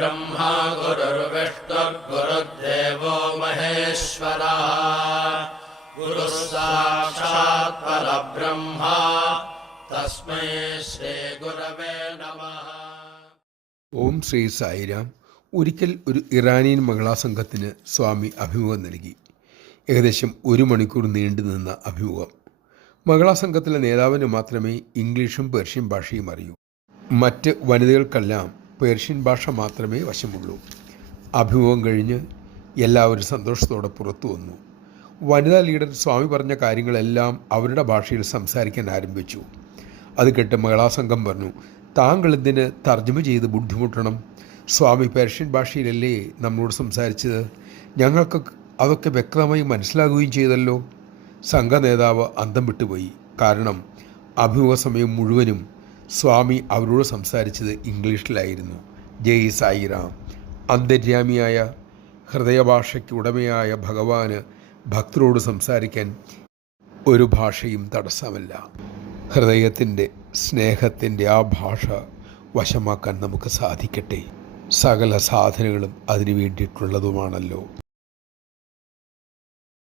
गुरुर्ब्रह्मा गुरुर्विष्णुर्गुरुर्देवो महेश्वरः गुरुः साक्षात् परब्रह्म तस्मै ശ്രീഗുരവേ നമഃ. ഓം ശ്രീ സായിരാം. ഒരിക്കൽ ഒരു ഇറാനിയൻ മഹിളാ സംഘത്തിന് സ്വാമി അഭിമുഖം നൽകി. ഏകദേശം 1 മണിക്കൂർ നീണ്ടു നിന്ന അഭിമുഖം. മഹിളാ സംഘത്തിലെ നേതാവിന് മാത്രമേ ഇംഗ്ലീഷും പേർഷ്യൻ ഭാഷയും അറിയൂ. മറ്റ് വനിതകൾക്കെല്ലാം പേർഷ്യൻ ഭാഷ മാത്രമേ വശമുള്ളൂ. അഭിമുഖം കഴിഞ്ഞ് എല്ലാവരും സന്തോഷത്തോടെ പുറത്തു വന്നു. വനിതാ ലീഡർ സ്വാമി പറഞ്ഞ കാര്യങ്ങളെല്ലാം അവരുടെ ഭാഷയിൽ സംസാരിക്കാൻ ആരംഭിച്ചു. അത് കേട്ട് മഹിളാ സംഘം പറഞ്ഞു, താങ്കൾ ഇതിന് തർജ്ജമ ചെയ്ത് ബുദ്ധിമുട്ടണം. സ്വാമി പേർഷ്യൻ ഭാഷയിലല്ലേ നമ്മളോട് സംസാരിച്ചത്, ഞങ്ങൾക്ക് അതൊക്കെ വ്യക്തമായി മനസ്സിലാകുകയും ചെയ്തല്ലോ. സംഘ നേതാവ് അന്തം വിട്ടുപോയി. കാരണം അഭിമുഖ സമയം മുഴുവനും സ്വാമി അവരോട് സംസാരിച്ചത് ഇംഗ്ലീഷിലായിരുന്നു. ജയ് സായിറാം. അന്തര്യാമിയായ ഹൃദയഭാഷയ്ക്ക് ഉടമയായ ഭഗവാന് ഭക്തരോട് സംസാരിക്കാൻ ഒരു ഭാഷയും തടസ്സമല്ല. ഹൃദയത്തിൻ്റെ സ്നേഹത്തിൻ്റെ ആ ഭാഷ വശമാക്കാൻ നമുക്ക് സാധിക്കട്ടെ. സകല സാധനങ്ങളും അതിനു വേണ്ടിയിട്ടുള്ളതുമാണല്ലോ.